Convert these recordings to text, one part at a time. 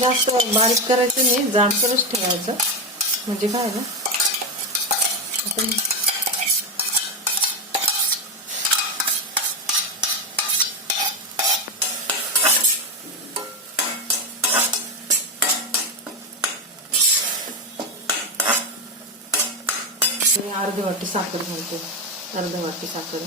जास्त बारीक करायचं नाही जाडसरच ठेवायचं. म्हणजे काय ना? मी अर्धी वाटी साखर घालतो. अर्धा वाटी साखर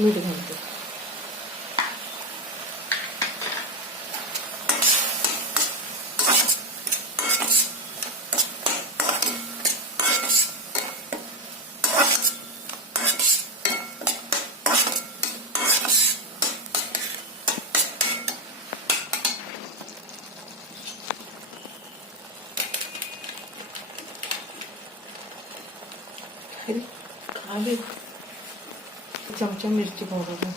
मीठ घालते अरे खाली चमचा मिरची पावडर.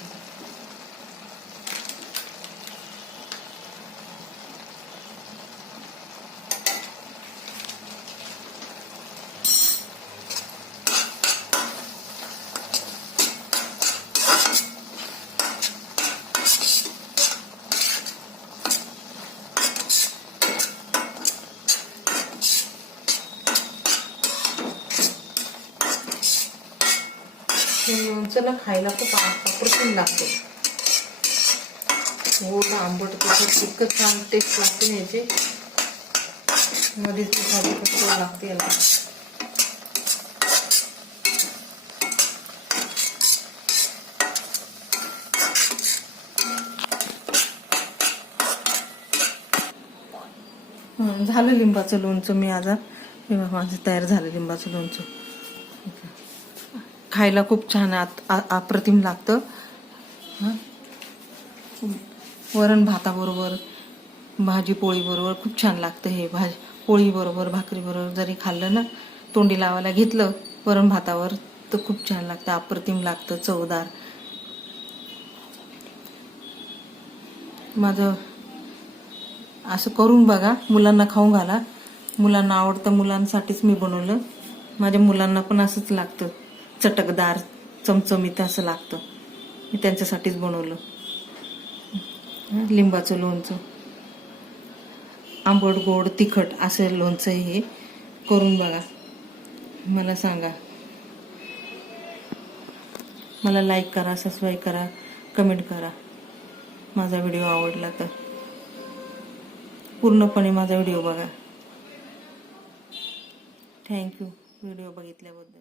हे लोणचं खायला खूप अप्रतिम लागते. गोड आंबट कसं इतकं छान टेस्ट लागते ना याची. मध्ये भाजी कसं लागते याला. झालं लिंबाचं लोणचं मी आज. माझं तयार झालं लिंबाचं लोणचं. खायला खूप छान आत- आ- अप्रतिम लागतं. वरण भाताबरोबर भाजी पोळीबरोबर खूप छान लागतं हे. भाजी पोळीबरोबर भाकरीबरोबर जरी खाल्लं ना तोंडी लावायला घेतलं वरण भातावर तर खूप छान लागतं अप्रतिम लागतं चवदार. माझं असं करून बघा मुलांना खाऊ घाला. मुलांना आवडतं मुलांसाठीच मी बनवलं. माझ्या मुलांना पण असंच लागतं. चटकदार चमचमीत असं लागतं. मी त्यांच्यासाठीच बनवलं. लिंबाचं लोणचं. आंबट गोड तिखट असं लोणचं हे करून बघा. मला सांगा. मला लाईक करा सबस्क्राईब करा कमेंट करा. माझा व्हिडिओ आवडला तर. पूर्णपणे माझा व्हिडिओ बघा. Thank you video बघितल्याबद्दल.